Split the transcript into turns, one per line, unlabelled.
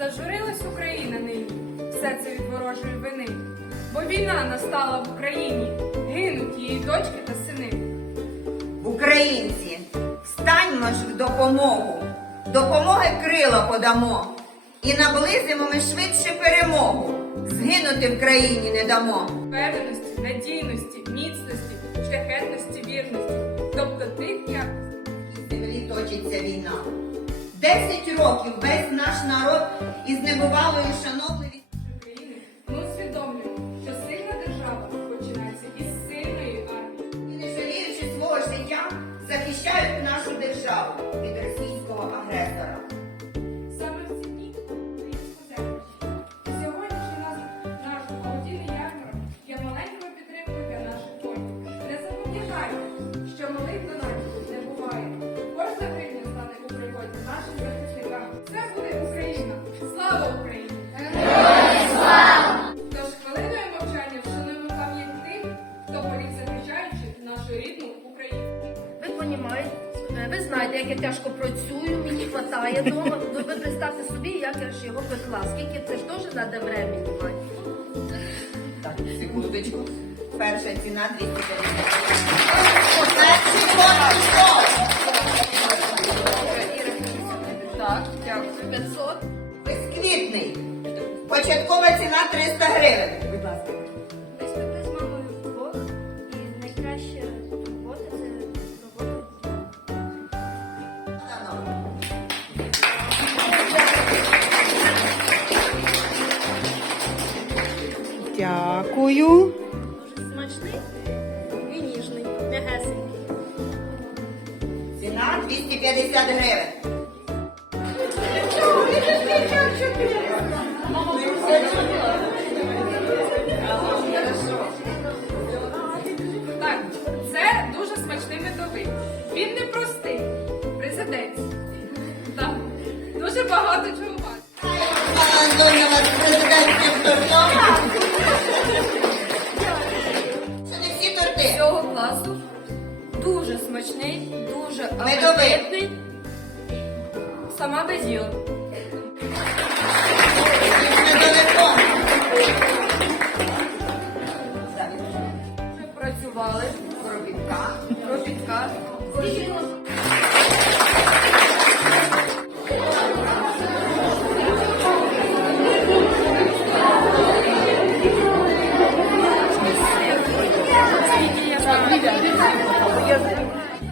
Зажурилась Україна нині, все це від ворожої вини. Бо війна настала в Україні, гинуть її дочки та сини.
Українці, встаньмо ж в допомогу, допомоги крила подамо, і наблизимо ми швидше перемогу. Згинути в країні не дамо.
Впевненості, надійності, міцності, шляхетності, вірності, тобто тих якостей.
І землі точиться війна. Десять років весь наш народ із небувалою шановливістю нашу
рідну Україну.
Ви понімаєте, е, ви знаєте, як я тяжко працюю, мені хватає вдома. Ну ви представте собі, як я ж його пекла. Скільки це ж теж треба времени мати.
Так, секундочку. Перша ціна 250. Перший код.
Так, дякую. 500.
Безквітний. Початкова ціна 300 гривень.
Дякую.
Дуже смачний і ніжний, м'ягесенький.
Ціна 250 гривень.
непростий, президентський. Так, Дуже багато чого бачить.
Це не всі торти.
Цього класу дуже смачний, дуже апетитний. Сама без йод. Працювали. Dios.